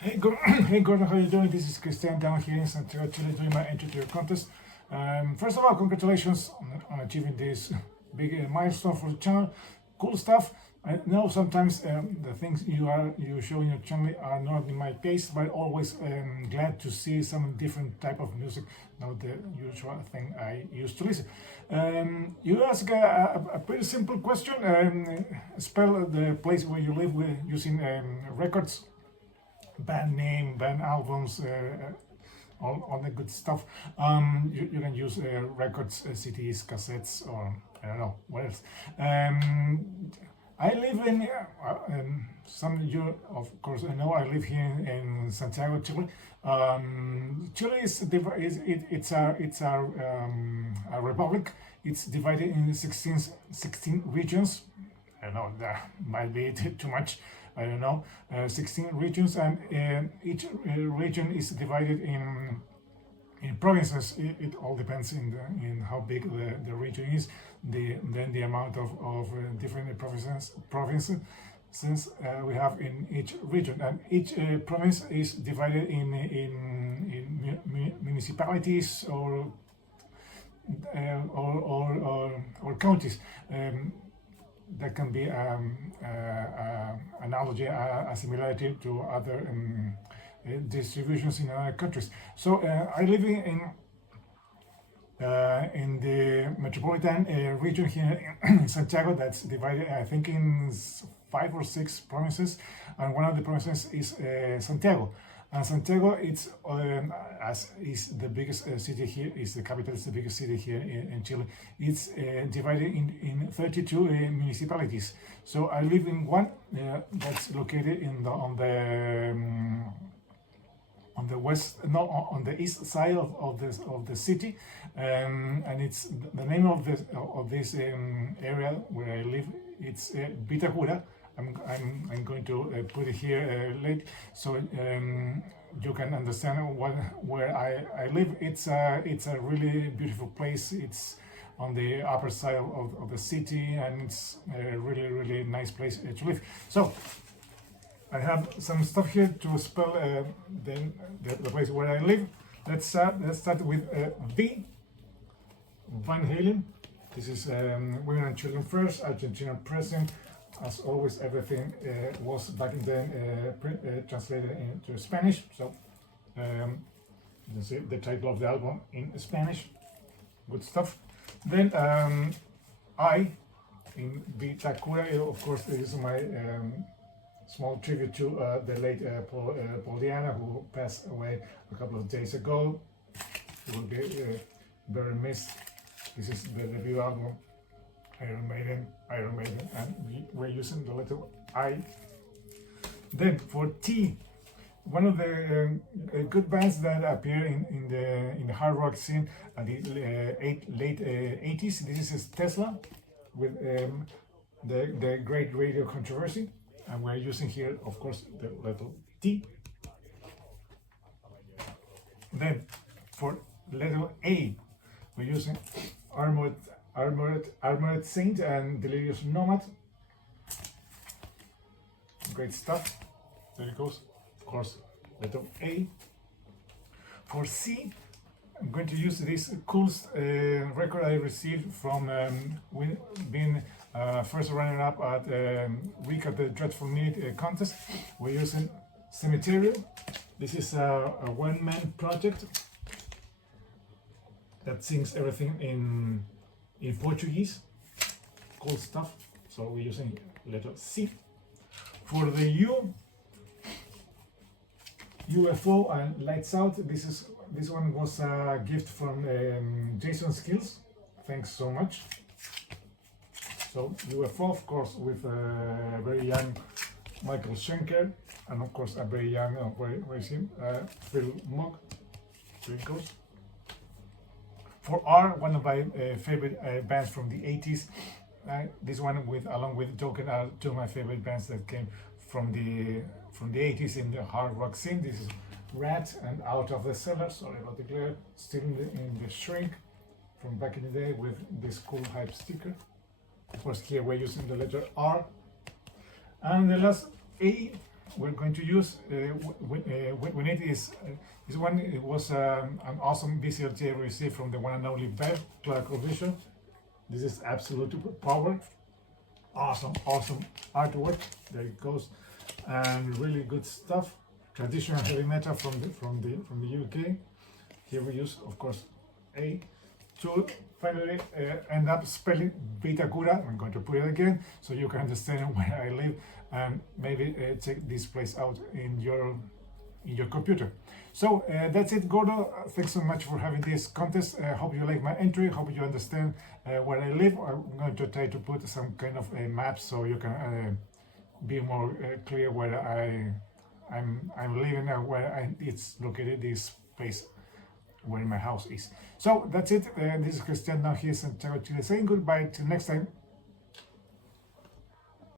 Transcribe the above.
Hey, hey Gordon, how you doing? This is Christian down here in Santiago, Chile, doing my entry to your contest. First of all, congratulations on achieving this big milestone for the channel. Cool stuff. I know sometimes the things you show in your channel are not in my taste, but always glad to see some different type of music, not the usual thing I used to listen. You ask a pretty simple question. Spell the place where you live with using records, band name, band albums, all the good stuff. You can use records, CDs, cassettes, or I don't know what else. I live in some of you, of course, I know I live here in Santiago, Chile. Chile it's a republic. It's divided in 16 regions. I don't know, that might be too much. I don't know, 16 regions, and each region is divided in provinces. It all depends in how big the region is. Then the amount of different provinces we have in each region, and each province is divided in municipalities or counties. That can be analogy, a similarity to other distributions in other countries. So I live in the metropolitan region here in Santiago. That's divided, I think, in 5 or 6 provinces, and one of the provinces is Santiago. And Santiago, it's as is the biggest city here, is the capital, is the biggest city here in Chile. It's divided in 32 municipalities. So I live in one that's located on the west, no, on the east side of the city, and it's the name of this area where I live. It's Vitacura. I'm going to put it here late, so you can understand where I live. It's a really beautiful place. It's on the upper side of the city, and it's a really nice place to live. So I have some stuff here to spell the place where I live. Let's start with V. Van Halen. This is Women and Children First, Argentinian president. As always, everything was back then translated into Spanish. So you can see the title of the album in Spanish. Good stuff. Then I, in Vitacura, of course, is my small tribute to the late Paul Diana, who passed away a couple of days ago. He will be very missed. This is the debut album, Iron Maiden, and we're using the letter I. Then for T, one of the good bands that appear in the hard rock scene at the late 80s. This is Tesla with the Great Radio Controversy, and we're using here, of course, the letter T. Then for letter A, we're using Armored Saint and Delirious Nomad. Great stuff. There it goes. Of course, letter A. For C, I'm going to use this coolest record I received from being first runner-up at Week of the Dreadful Minute contest. We're using Cemetery. This is a one-man project that sings everything in Portuguese. Cool stuff. So we're using letter C. For the U, UFO and Lights Out. This one was a gift from Jason Skills. Thanks so much. So UFO, of course, with a very young Michael Schenker, and of course a very young, where is him? Phil Mogg. Here it goes. For R, one of my favorite bands from the 80s. This one, along with Joker, are two of my favorite bands that came from the 80s in the hard rock scene. This is Rat and Out of the Cellar. Sorry about the glare. Still in the Shrink from back in the day with this cool hype sticker. Of course, here we're using the letter R. And the last A we're going to use when it is this one. It was an awesome VCLT I received from the one and only Bev Vision. This is absolute power. Awesome artwork. There it goes, and really good stuff. Traditional heavy metal from the UK. Here we use, of course, A to finally end up spelling Vitacura. I'm going to put it again so you can understand where I live and maybe check this place out in your computer. So that's it, Gordo. Thanks so much for having this contest. Hope you like my entry. Hope you understand where I live. I'm going to try to put some kind of a map so you can be more clear where I'm living and where it's located, this place where my house is. So that's it. This is Christian now here in Santiago, Chile, saying goodbye till next time.